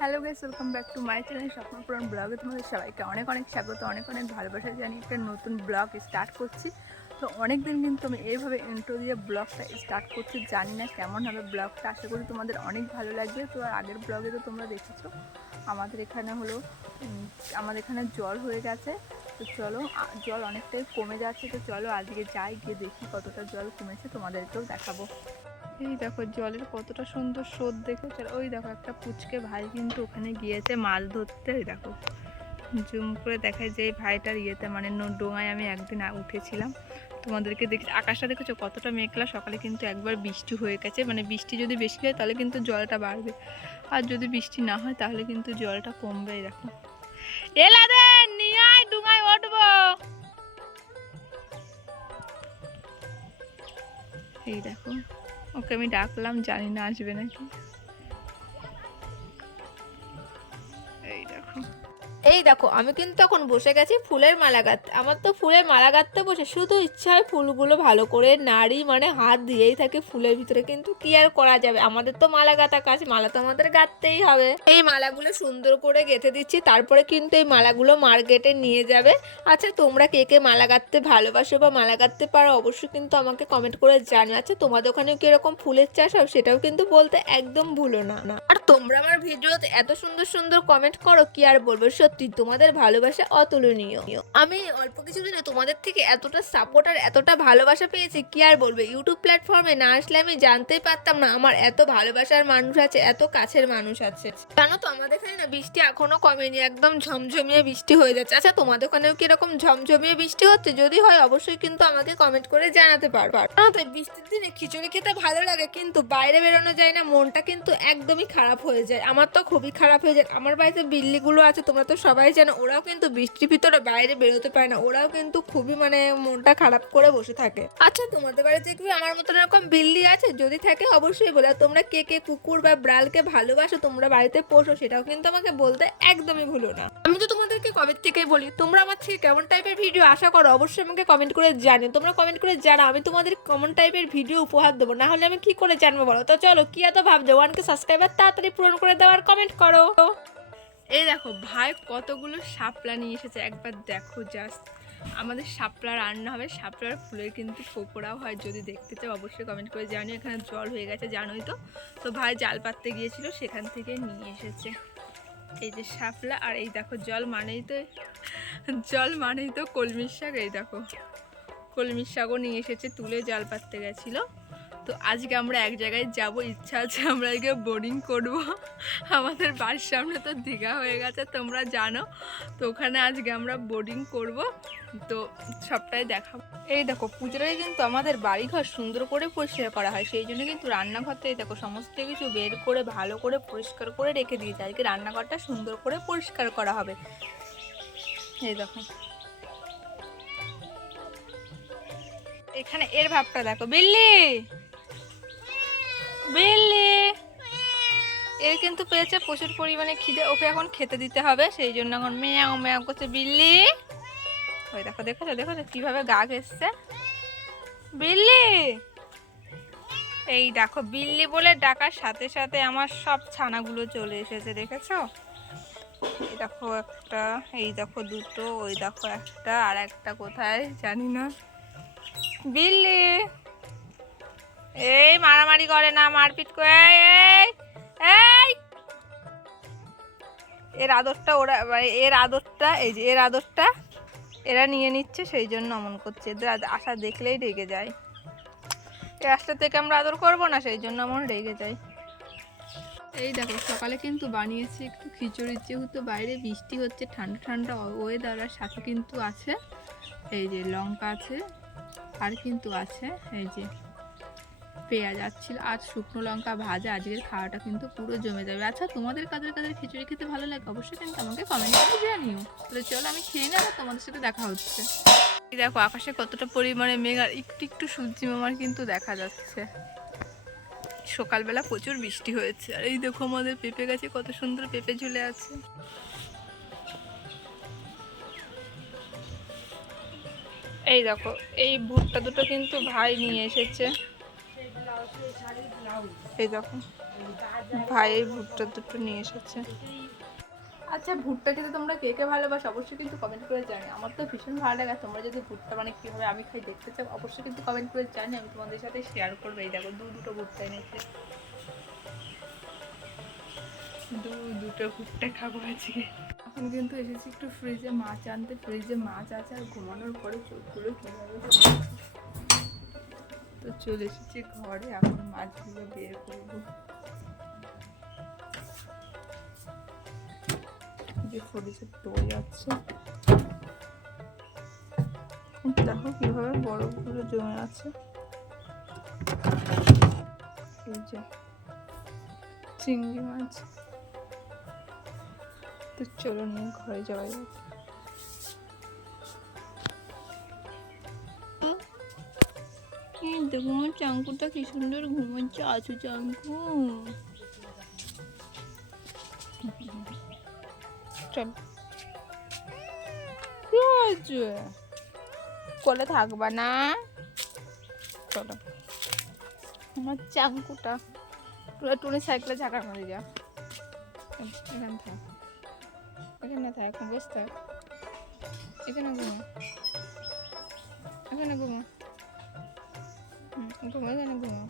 Hello guys, welcome back to my channel Swapnapuran ব্লগে তোমাদের সবাইকে অনেক অনেক স্বাগত, অনেক অনেক ভালোবাসা জানিয়ে একটা নতুন ব্লগ স্টার্ট করছি। তো অনেক দিন কিন্তু আমি এইভাবে ইন্ট্রো দিয়ে ব্লগটা স্টার্ট করছি, জানি না কেমন হবে ব্লগটা, আশা করি তোমাদের অনেক ভালো লাগবে। তো আর আগের ব্লগে তো তোমরা দেখেছ, আমাদের এখানে হলো আমাদের এখানে জল হয়ে গেছে। তো চলো জল অনেকটাই কমে যাচ্ছে, তো চলো আজকে যাই, গিয়ে দেখি কতটা জল কমেছে, তোমাদেরকেও দেখাবো। এই দেখো জলের কতটা সুন্দর স্রোত দেখেছ। ওই দেখো একটা পুচকে ভাই কিন্তু ওখানে গিয়েছে মাছ ধরতে ওই দেখো। জুম করে দেখায় যে ভাইটার ইয়েতে মানে ডোঙায় আমি একদিন উঠেছিলাম। তোমাদেরকে দেখি, আকাশটা দেখেছ? কতটা মেঘলা। সকালে কিন্তু একবার বৃষ্টি হয়ে গেছে। মানে বৃষ্টি যদি বেশি হয়, তাহলে কিন্তু জলটা বাড়বে। আর যদি বৃষ্টি না হয়, তাহলে কিন্তু জলটা কমবে দেখো। এলাদের নিয়ে ডুঙায় উঠবো। এই দেখো। ওকে আমি ডাকলাম জানি না আসবে নাকি। এই দেখো। এই দেখো, আমি কিন্তু এখন বসে গেছি ফুলের মালা গাঁথতে। আমার তো ফুলের মালা গাঁথতে বসে শুধু ইচ্ছা হয় ফুলগুলো ভালো করে নাড়ি মানে হাত দিয়েই থাকে ফুলের ভিতরে। কিন্তু কি আর করা যাবে? আমাদের তো মালা গাঁথা কাজ, মালা তো আমাদের গাঁথতেই হবে। এই মালাগুলো সুন্দর করে গেঁথে দিচ্ছি, তারপরে কিন্তু এই মালাগুলো মার্কেটে নিয়ে যাবে। আচ্ছা তোমরা কে কে মালা গাঁথতে ভালোবাসো বা মালা গাঁথতে পারো, অবশ্যই কিন্তু আমাকে কমেন্ট করে জানিও। আচ্ছা তোমাদের ওখানে কি এরকম ফুলের চাষ হয় সেটাও কিন্তু বলতে একদম ভুলো না আর তোমরা আমার ভিডিওতে এত সুন্দর সুন্দর কমেন্ট করো, কি আর বলব? সত্যি তোমাদের ভালোবাসা অতুলনীয়। আমি অল্প কিছু দিনে তোমাদের থেকে এতটা সাপোর্ট আর এতটা ভালোবাসা পেয়েছি, কি আর বলবে? ইউটিউব প্ল্যাটফর্মে না আসলে আমি জানতেই পারতাম না আমার এত ভালোবাসার মানুষ আছে, এত কাছের মানুষ আছে। জানো তো, আমাদের এখানে না বৃষ্টি এখনও কমেনি, একদম ঝমঝমিয়ে বৃষ্টি হয়ে যাচ্ছে। আচ্ছা তোমাদের ওখানেও কি এরকম ঝমঝমিয়ে বৃষ্টি হচ্ছে? যদি হয় অবশ্যই কিন্তু আমাকে কমেন্ট করে জানাতে পারবা তো বৃষ্টির দিনে খিচুড়ি খেতে ভালো লাগে, কিন্তু বাইরে বেরোনো যায় না, মনটা কিন্তু একদমই খারাপ হয়ে যায়। আমার তো খুবই খারাপ হয়ে যায়। আমার বাড়িতে বিল্লিগুলো আছে, তোমরা তো সবাই জানো ওরাও কিন্তু বৃষ্টির ভিতরে বাইরে বেরোতে পারে না। ওরাও কিন্তু খুবই মানে মনটা খারাপ করে বসে থাকে। আচ্ছা তোমাদের বাড়িতে কি আমার মতন এরকম বিল্লি আছে? যদি থাকে অবশ্যই বলে। তোমরা কে কে কুকুর বা ব্রালকে ভালোবাসো, তোমরা বাড়িতে পোষো, সেটাও কিন্তু আমাকে বলতে একদমই ভুলো না। আমি তো তোমাদেরকে কবে থেকেই বলি, তোমরা আমার থেকে কেমন টাইপের ভিডিও আশা করো? অবশ্যই আমাকে কমেন্ট করে জানিও। তোমরা কমেন্ট করে জানা আমি তোমাদের কমন টাইপের ভিডিও উপহার দেবো। না হলে আমি কি করে জানব বলো? তো চলো, কি এত ভাবছ? ওয়ানকে সাবস্ক্রাইবার তাড়াতাড়ি পূরণ করে দেওয়ার কমেন্ট করো। এই দেখো, ভাই কতগুলো শাপলা নিয়ে এসেছে। একবার দেখো জাস্ট আমাদের শাপলা রান্না হবে, শাপলার ফুলের কিন্তু পকোড়াও হয়। যদি দেখতে চাও, অবশ্যই কমেন্ট করে জানিও। এখানে জল হয়ে গেছে, জানোই তো। তো ভাই জাল পাততে গিয়েছিল, সেখান থেকে নিয়ে এসেছে। এই যে শাপলা, আর এই দেখো, জল মানেই তো, জল মানেই তো কলমির শাক। এই দেখো কলমির শাকও নিয়ে এসেছে, তুলে জাল পাততে গেছিল। তো আজকে আমরা এক জায়গায় যাব, ইচ্ছা আছে আমরা আজকে বোর্ডিং করব। আমাদের বাড়ির সামনে তো দীঘা হয়ে গেছে, তোমরা জানো। তো ওখানে আজকে আমরা বোর্ডিং করব। তো সবটাই দেখাবো। এই দেখো, পুজোটাই কিন্তু আমাদের বাড়িঘর সুন্দর করে পরিষ্কার করা হয়। সেই জন্য কিন্তু রান্নাঘরটা এই দেখো, সমস্ত কিছু বের করে, ভালো করে পরিষ্কার করে রেখে দিয়েছে। আজকে রান্নাঘরটা সুন্দর করে পরিষ্কার করা হবে। এই দেখো। এখানে এর ভাবটা দেখো, বিল্লি! বিল্লি এর কিন্তু পেয়েছে প্রচুর পরিমাণে খিদে, ওকে এখন খেতে দিতে হবে, সেই জন্য এখন মেয়াও মেয়াও করছে বিল্লি ওই দেখো দেখো দেখো কীভাবে গা ঘেসছে বিল্লি এই দেখো বিল্লি বলে ডাকার সাথে সাথে আমার সব ছানাগুলো চলে এসেছে, দেখেছ? এই দেখো একটা, এই দেখো দুটো, ওই দেখো একটা, আর একটা কোথায় জানি না। বিল্লি এই মারামারি করে না মারপিট করে এই, এই এর আদরটা ওরা মানে এর আদরটা এই যে এর আদরটা এরা নিয়ে নিচ্ছে সেই জন্য অমন করছে। এদের আশা দেখলেই রেগে যায়। রাস্তা থেকে আমরা আদর করব না সেই জন্য এমন রেগে যায়। এই দেখো সকালে কিন্তু বানিয়েছি একটু খিচুড়ি যেহেতু বাইরে বৃষ্টি হচ্ছে ঠান্ডা ঠান্ডা ওয়েদার আর সাথে কিন্তু আছে। এই যে লঙ্কা আছে আর কিন্তু আছে এই যে পেঁয়াজ যাচ্ছিল আজ শুকনো লঙ্কা ভাজা আজকের খাওয়াটা কিন্তু পুরো জমে যাবে। আচ্ছা তোমাদের কাদের কাদের খিচুড়ি খেতে ভালো লাগে অবশ্যই কিন্তু আমাকে কমেন্ট করে জানিও। তাহলে চলো আমি খেয়ে নেব তোমাদের সাথে দেখা হচ্ছে। দেখো, আকাশে কতটা পরিমাণে মেঘ, আর একটু একটু সূর্যি মামার কিন্তু দেখা যাচ্ছে। সকালবেলা প্রচুর বৃষ্টি হয়েছে, আর এই দেখো আমাদের পেঁপে গাছে কত সুন্দর পেঁপে ঝুলে আছে। এই দেখো, এই ভুট্টা দুটো কিন্তু ভাই নিয়ে এসেছে। এই দেখো ভাইয়ের ভুট্টা দুটো নিয়ে এসেছে। আচ্ছা ভুট্টা খেতে তোমরা কে কে ভালোবাসো? অবশ্যই কিন্তু কমেন্ট করে জানি। আমার তো ভীষণ ভালো লাগে তোমরা যদি ভুট্টা মানে কীভাবে আমি খাই দেখতে চাও অবশ্যই কিন্তু কমেন্ট করে জানি। আমি তোমাদের সাথে শেয়ার করব। এই দেখো দু দুটো ভুট্টা এনেছে। দু দুটো ভুট্টা খাব আজকে। এখন কিন্তু এসেছি একটু ফ্রিজে মাছ আনতে। ফ্রিজে মাছ আছে আর ঘুমানোর পরে চোখগুলো কীভাবে। তো চলে এসেছি ঘরে, এখন মাছগুলো বের করব। যে সরিষার দই আছে। দেখো কীভাবে বরফগুলো জমে আছে। চিংড়ি মাছ। তো চলো নিয়ে ঘরে যাওয়া যাক। দেখো আমার চাঙ্কুটা কি সুন্দর ঘুমাচ্ছে, আছু চাঙ্কু। চল। কি হয়েছে? কোলে থাকবা না? চলো। আমার চাঙ্কুটা। টুনি সাইকেলে ঝাঁকা মারি যা। এখানে থাক। এখানে থাক বেশ থাক। এখানে ঘুমো। এখানে ঘুমো। ঘুমো এখানে ঘুমো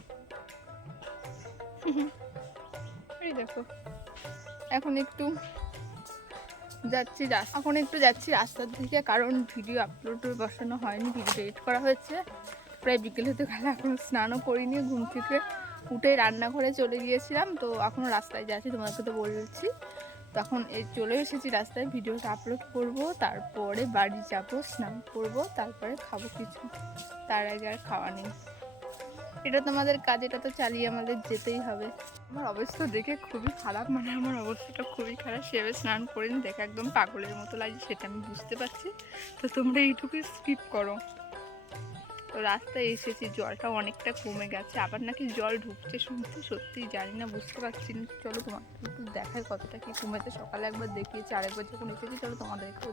এই দেখো, এখন একটু যাচ্ছি এখন একটু যাচ্ছি রাস্তার দিকে, কারণ ভিডিও আপলোড বসানো হয়নি, ভিডিও এডিট করা হয়েছে। প্রায় বিকেল হতে গেলে, এখন স্নানও করিনি, ঘুম থেকে উঠে রান্নাঘরে চলে গিয়েছিলাম, তো এখনও রাস্তায় যাচ্ছি, তোমাদেরকে তো বলছি। তখন এই চলে এসেছি রাস্তায়, ভিডিওটা আপলোড করব, তারপরে বাড়ি যাব, স্নান করব, তারপরে খাব কিছু। তার আগে আর খাওয়া নেই। এটা তোমাদের কাজ, এটা তো চালিয়ে আমাদের যেতেই হবে। আমার অবস্থা দেখে খুবই খারাপ মানে আমার অবস্থাটা খুবই খারাপ। সেভাবে স্নান করিনি দেখে একদম পাগলের মতো লাগছে, সেটা আমি বুঝতে পারছি। তো তোমরা এইটুকুই স্কিপ করো। তো রাস্তায় এসেছি, জলটা অনেকটা কমে গেছে, আবার নাকি জল ঢুকছে শুনছি সত্যি জানি না, বুঝতে পারছি না। চলো তোমাকে একটু দেখায় কতটা কি কমেছে। সকালে একবার দেখিয়েছি, আরেকবার যখন এসেছি, চলো তোমাদেরকেও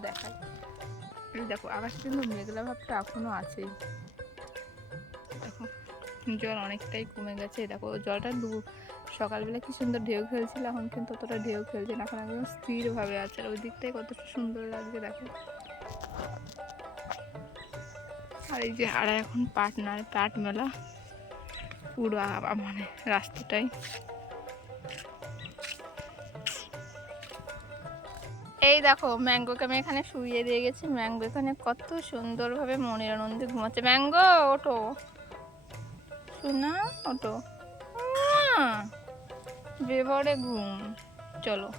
এই দেখো, আকাশে কিন্তু মেঘলা ভাবটা এখনও আছেই। জল অনেকটাই কমে গেছে। দেখো, জলটা দু, সকালবেলা কি সুন্দর ঢেউ খেলছিল, এখন কিন্তু অতটা ঢেউ খেলছে না। এখন একদম স্থিরভাবে আছে আর ওই দিকটাই কতটা সুন্দর লাগছে দেখো। আর এই যে আর এখন পাট না পাট মেলা, পুরো মানে রাস্তাটাই। এই দেখো, ম্যাঙ্গোকে আমি এখানে শুইয়ে দিয়ে গেছি। ম্যাঙ্গো এখানে কত সুন্দরভাবে মনের আনন্দে ঘুমাচ্ছে। ম্যাঙ্গো, ওঠো। শোনা ওঠো। বেভরে ঘুম। চলো।